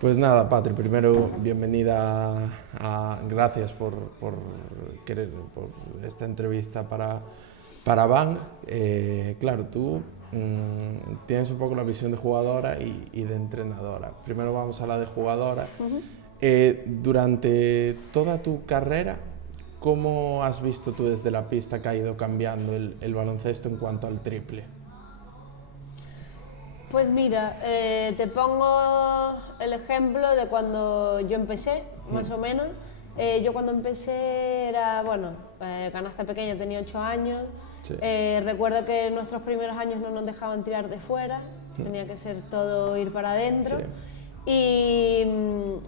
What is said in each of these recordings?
Pues nada, Patri, primero bienvenida gracias por esta entrevista para Bang. Claro, tú tienes un poco la visión de jugadora y de entrenadora. Primero vamos a la de jugadora. Durante toda tu carrera, ¿cómo has visto tú desde la pista que ha ido cambiando el baloncesto en cuanto al triple? Pues mira, te pongo el ejemplo de cuando yo empecé, más o menos. Yo cuando empecé era, bueno, canasta pequeña, tenía 8 años. Sí. Recuerdo que en nuestros primeros años no nos dejaban tirar de fuera, tenía que ser todo ir para adentro. Sí.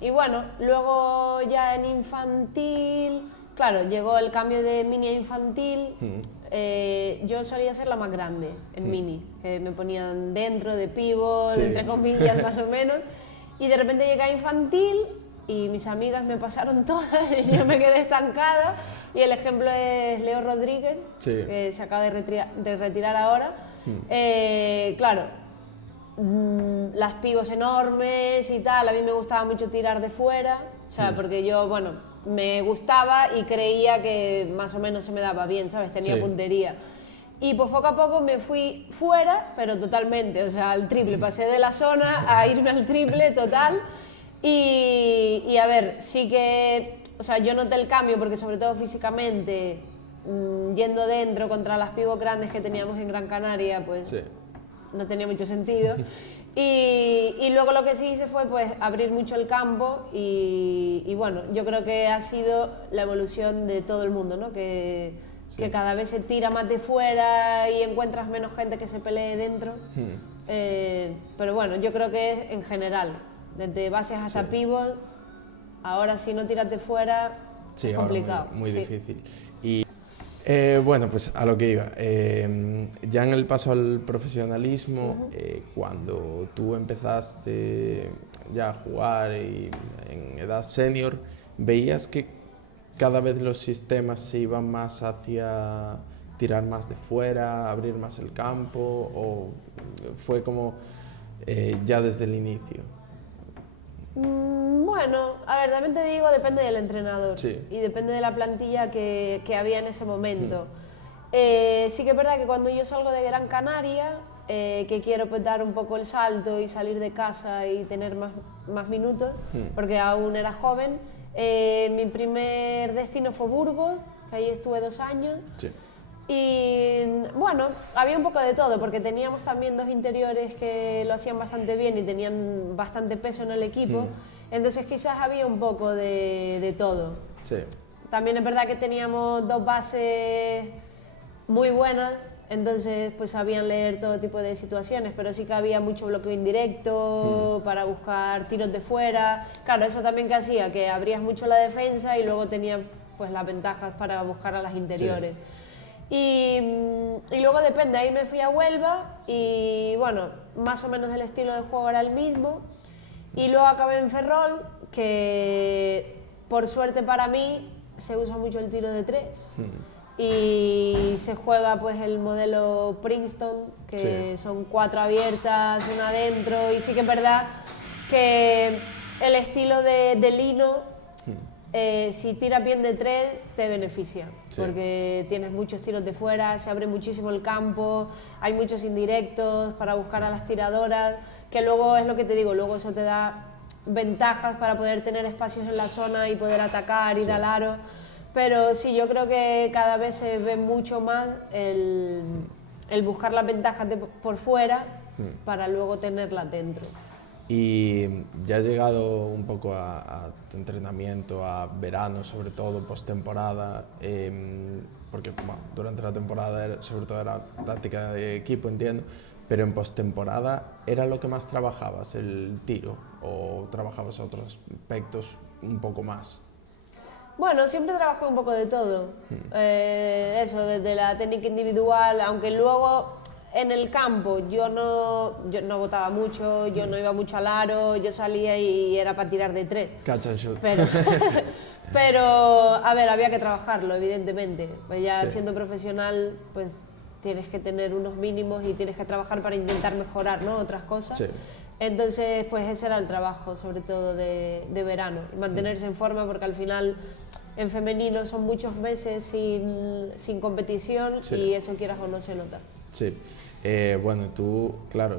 Y bueno, luego ya en infantil, claro, llegó el cambio de mini a infantil. Yo solía ser la más grande en mini, que me ponían dentro de pívot, Sí. entre comillas más o menos, y de repente llegué a infantil y mis amigas me pasaron todas y yo me quedé estancada, y el ejemplo es Leo Rodríguez, Sí. que se acaba de retirar ahora. Claro, las pivos enormes y tal, a mí me gustaba mucho tirar de fuera, o sea, porque yo, bueno, me gustaba y creía que más o menos se me daba bien, ¿sabes? Tenía Sí. puntería. Y pues poco a poco me fui fuera, pero totalmente, o sea, al triple. Pasé de la zona a irme al triple total. Y a ver, sí que, o sea, yo noté el cambio porque sobre todo físicamente, yendo dentro contra las pivos grandes que teníamos en Gran Canaria, pues Sí. no tenía mucho sentido. Y luego lo que sí hice fue pues abrir mucho el campo y bueno, yo creo que ha sido la evolución de todo el mundo, ¿no? Que cada vez se tira más de fuera y encuentras menos gente que se pelee dentro. Pero bueno, yo creo que es en general, desde bases hasta pivot, ahora si no tiras de fuera Sí, es ahora complicado. muy Sí. difícil. Y bueno, pues a lo que iba. Ya en el paso al profesionalismo, cuando tú empezaste ya a jugar y en edad senior, ¿veías que cada vez los sistemas se iban más hacia tirar más de fuera, abrir más el campo, o fue como ya desde el inicio? Bueno, a ver, también te digo, depende del entrenador. Sí. Y depende de la plantilla que había en ese momento. Sí que es verdad que cuando yo salgo de Gran Canaria, que quiero pues dar un poco el salto y salir de casa y tener más minutos, porque aún era joven, mi primer destino fue Burgos, que ahí estuve 2 años. Sí. Y bueno, había un poco de todo, porque teníamos también 2 interiores que lo hacían bastante bien y tenían bastante peso en el equipo, entonces quizás había un poco de todo. Sí. También es verdad que teníamos 2 bases muy buenas, entonces pues sabían leer todo tipo de situaciones, pero sí que había mucho bloqueo indirecto para buscar tiros de fuera. Claro, eso también que hacía que abrías mucho la defensa y luego tenías pues las ventajas para buscar a las interiores. Y luego depende, ahí me fui a Huelva y bueno, más o menos el estilo de juego era el mismo. Y luego acabé en Ferrol, que por suerte para mí se usa mucho el tiro de 3. Y se juega pues el modelo Princeton, que son 4 abiertas, una adentro, y sí que es verdad que el estilo de Lino, si tiras bien de 3 te beneficia, porque tienes muchos tiros de fuera, se abre muchísimo el campo, hay muchos indirectos para buscar a las tiradoras, que luego es lo que te digo, luego eso te da ventajas para poder tener espacios en la zona y poder atacar, ir al aro. Pero sí, yo creo que cada vez se ve mucho más el buscar las ventajas por fuera para luego tenerlas dentro. Y ya has llegado un poco a tu entrenamiento, a verano, sobre todo, postemporada, porque bueno, durante la temporada sobre todo era táctica de equipo, entiendo, pero en postemporada, ¿era lo que más trabajabas, el tiro, o trabajabas otros aspectos un poco más? Bueno, siempre trabajé un poco de todo. Eso, desde la técnica individual, aunque luego en el campo yo no botaba mucho, yo no iba mucho al aro, yo salía y era para tirar de 3. Catch and shoot. Pero a ver, había que trabajarlo, evidentemente. Pues ya siendo profesional, pues tienes que tener unos mínimos y tienes que trabajar para intentar mejorar, ¿no? Otras cosas. Sí. Entonces, pues ese era el trabajo, sobre todo de verano, y mantenerse en forma, porque al final en femenino son muchos meses sin competición, Sí. y eso, quieras o no, se nota. Sí. Bueno, tú, claro,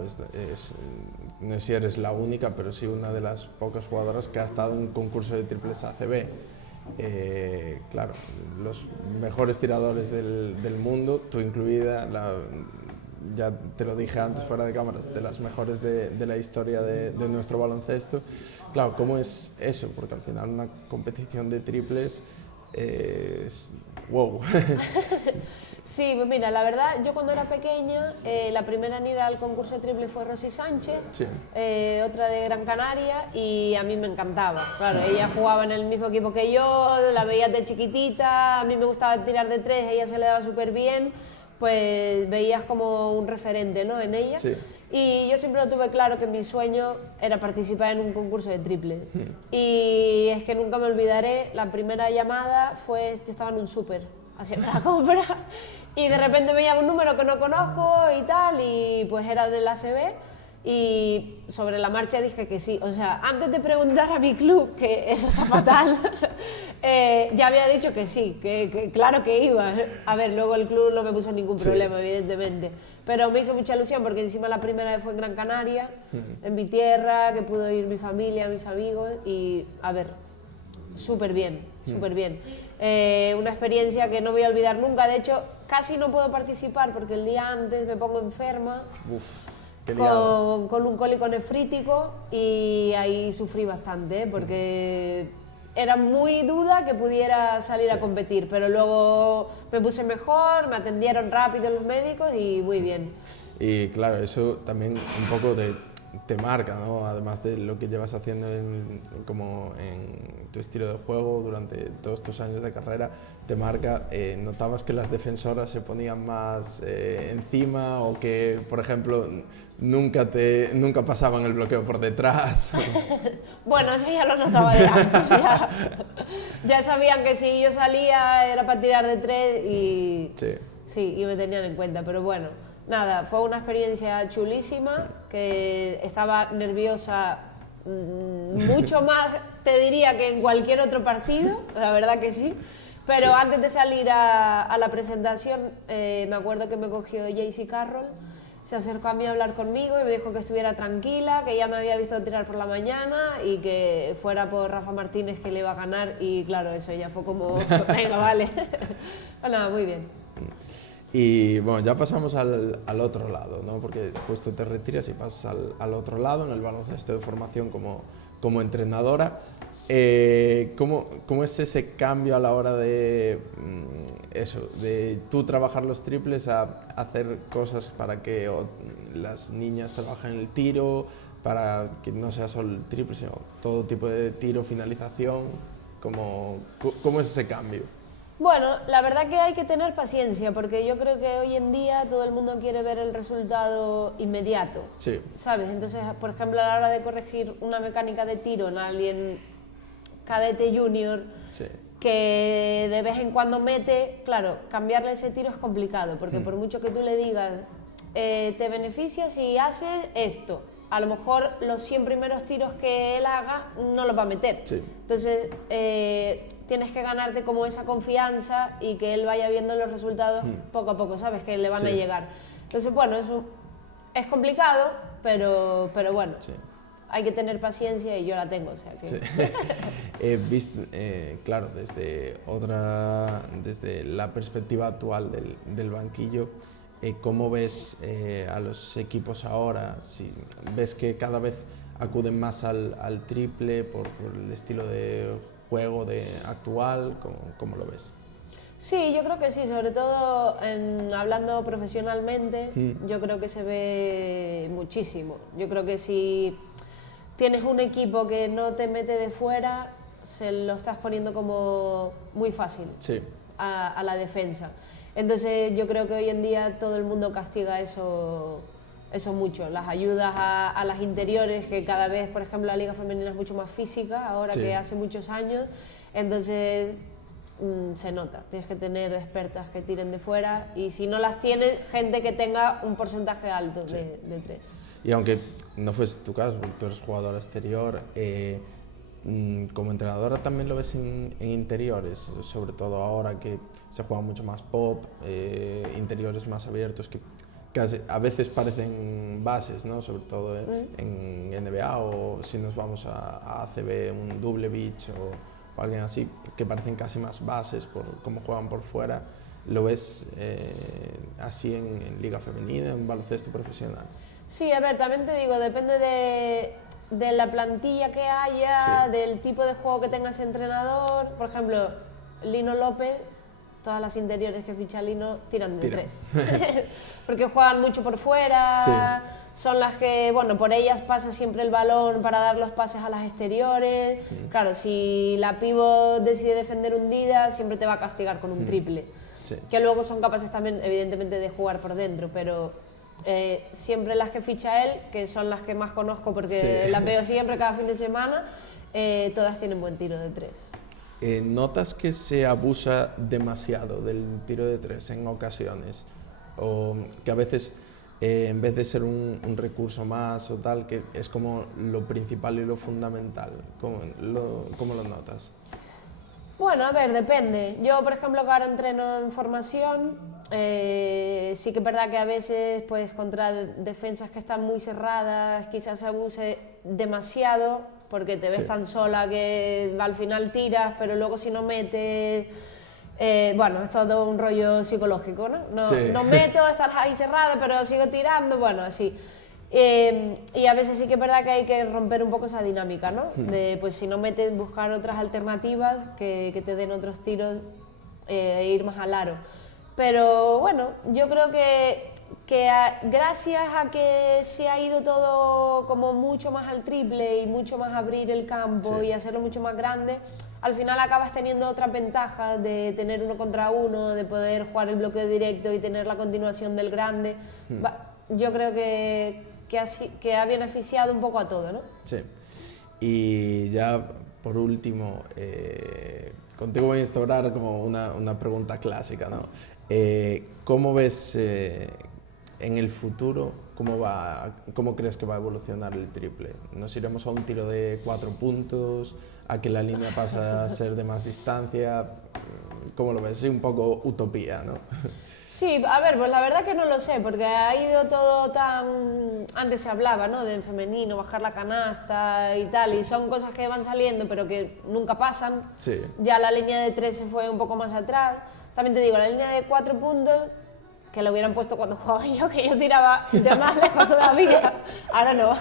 no sé si eres la única, pero sí una de las pocas jugadoras que ha estado en un concurso de triples ACB. Claro, los mejores tiradores del mundo, tú incluida, ya te lo dije antes fuera de cámaras, de las mejores de la historia de nuestro baloncesto. Claro, ¿cómo es eso? Porque al final una competición de triples es wow. Sí, pues mira, la verdad, yo cuando era pequeña, la primera en ir al concurso de triple fue Rosy Sánchez, Sí. Otra de Gran Canaria, y a mí me encantaba. Claro, ella jugaba en el mismo equipo que yo, la veía de chiquitita, a mí me gustaba tirar de tres, a ella se le daba súper bien, pues veías como un referente, ¿no?, en ella. Sí. Y yo siempre lo tuve claro que mi sueño era participar en un concurso de triple. Y es que nunca me olvidaré, la primera llamada fue, yo estaba en un súper haciendo la compra, y de repente me llama un número que no conozco y tal, y pues era del ACB, y sobre la marcha dije que sí. O sea, antes de preguntar a mi club, que eso está fatal, ya había dicho que sí, que claro que iba. A ver, luego el club no me puso ningún problema, sí, evidentemente, pero me hizo mucha ilusión porque encima la primera vez fue en Gran Canaria, en mi tierra, que pudo ir mi familia, mis amigos, y a ver, súper bien, súper bien. Una experiencia que no voy a olvidar nunca. De hecho, casi no puedo participar porque el día antes me pongo enferma. Uf, qué liado. Con un cólico nefrítico, y ahí sufrí bastante, porque era muy duda que pudiera salir, sí, a competir, pero luego me puse mejor, me atendieron rápido los médicos y muy bien. Y claro, eso también un poco te marca, ¿no? Además de lo que llevas haciendo como en tu estilo de juego durante todos tus años de carrera, te marca. ¿Notabas que las defensoras se ponían más encima, o que, por ejemplo, nunca pasaban el bloqueo por detrás? Bueno, eso ya lo notaba de antes. Ya sabían que si yo salía era para tirar de tres, y sí, sí, y me tenían en cuenta, pero bueno. Nada, fue una experiencia chulísima, que estaba nerviosa mucho más, te diría, que en cualquier otro partido, la verdad que sí. Pero sí, antes de salir a la presentación, me acuerdo que me cogió Jaycee Carroll, se acercó a mí a hablar conmigo y me dijo que estuviera tranquila, que ya me había visto tirar por la mañana y que fuera por Rafa Martínez, que le iba a ganar. Y claro, eso ya fue como, venga, vale. Bueno, muy bien. Y bueno, ya pasamos al otro lado, ¿no? Porque justo te retiras y pasas al otro lado, en el baloncesto de formación como entrenadora. ¿Cómo es ese cambio a la hora de eso, de tú trabajar los triples a hacer cosas para que las niñas trabajen el tiro, para que no sea solo el triple, sino todo tipo de tiro, finalización? ¿Cómo es ese cambio? Bueno, la verdad que hay que tener paciencia, porque yo creo que hoy en día todo el mundo quiere ver el resultado inmediato, sí, ¿sabes? Entonces, por ejemplo, a la hora de corregir una mecánica de tiro en alguien cadete junior, sí, que de vez en cuando mete, claro, cambiarle ese tiro es complicado, porque por mucho que tú le digas, te beneficia si haces esto, a lo mejor los 100 primeros tiros que él haga no los va a meter. Sí. Entonces, tienes que ganarte como esa confianza y que él vaya viendo los resultados poco a poco, ¿sabes? Que le van, sí, a llegar. Entonces, bueno, eso es complicado, pero bueno, sí, hay que tener paciencia, y yo la tengo, o sea que... Sí. Claro, desde la perspectiva actual del banquillo, ¿cómo ves a los equipos ahora? Si ves que cada vez acuden más al triple por el estilo de juego actual, ¿cómo lo ves? Sí, yo creo que sí, sobre todo hablando profesionalmente, yo creo que se ve muchísimo. Yo creo que si tienes un equipo que no te mete de fuera, se lo estás poniendo como muy fácil, sí, a la defensa. Entonces yo creo que hoy en día todo el mundo castiga eso mucho, las ayudas a las interiores, que cada vez, por ejemplo, la liga femenina es mucho más física ahora, sí, que hace muchos años. Entonces se nota. Tienes que tener expertas que tiren de fuera y si no las tienes, gente que tenga un porcentaje alto de tres. Y aunque no fuese tu caso, porque tú eres jugadora exterior, como entrenadora también lo ves en interiores, sobre todo ahora que se juega mucho más pop, interiores más abiertos que a veces parecen bases, ¿no? Sobre todo en NBA o si nos vamos a ACB, un double beach o alguien así, que parecen casi más bases por cómo juegan por fuera. ¿Lo ves así en liga femenina, en baloncesto profesional? Sí, a ver, también te digo, depende de la plantilla que haya, del tipo de juego que tenga ese entrenador. Por ejemplo, Lino López, todas las interiores que ficha Lino tiran de tres. Porque juegan mucho por fuera, son las que, bueno, por ellas pasa siempre el balón para dar los pases a las exteriores. Claro, si la pívot decide defender hundida, siempre te va a castigar con un triple. Que luego son capaces también, evidentemente, de jugar por dentro, pero siempre las que ficha él, que son las que más conozco porque las veo siempre, cada fin de semana, todas tienen buen tiro de tres. ¿Notas que se abusa demasiado del tiro de tres en ocasiones? O que a veces, en vez de ser un recurso más o tal, que es como lo principal y lo fundamental? ¿Cómo lo notas? Bueno, a ver, depende. Yo, por ejemplo, que ahora entreno en formación, sí que es verdad que a veces, pues, contra defensas que están muy cerradas, quizás se abuse demasiado, porque te ves tan sola que al final tiras, pero luego si no metes... bueno, es todo un rollo psicológico, ¿no? No meto, estás ahí cerrada, pero sigo tirando, bueno, así. Y a veces sí que es verdad que hay que romper un poco esa dinámica, ¿no? De, pues si no metes, buscar otras alternativas que te den otros tiros e ir más al aro. Pero bueno, yo creo que gracias a que se ha ido todo como mucho más al triple y mucho más a abrir el campo y hacerlo mucho más grande, al final acabas teniendo otras ventajas de tener 1 contra 1, de poder jugar el bloqueo directo y tener la continuación del grande. Yo creo que ha beneficiado un poco a todo, ¿no? Sí. Y ya por último, contigo voy a instaurar como una pregunta clásica, ¿no? ¿Cómo ves en el futuro, cómo crees que va a evolucionar el triple? ¿Nos iremos a un tiro de 4 puntos, a que la línea pase a ser de más distancia? ¿Cómo lo ves? Sí, un poco utopía, ¿no? Sí, a ver, pues la verdad que no lo sé, porque ha ido todo tan... Antes se hablaba, ¿no?, del femenino, bajar la canasta y tal, y son cosas que van saliendo pero que nunca pasan. Ya la línea de 3 se fue un poco más atrás. También te digo, la línea de 4 puntos, que lo hubieran puesto cuando jugaba yo, que yo tiraba de más lejos todavía. Ahora no.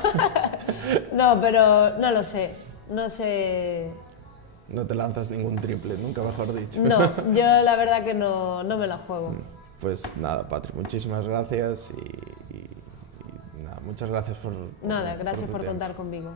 No, pero no lo sé. No sé... No te lanzas ningún triple, nunca mejor dicho. No, yo la verdad que no me la juego. Pues nada, Patri, muchísimas gracias y nada, muchas gracias por Nada, gracias por contar conmigo.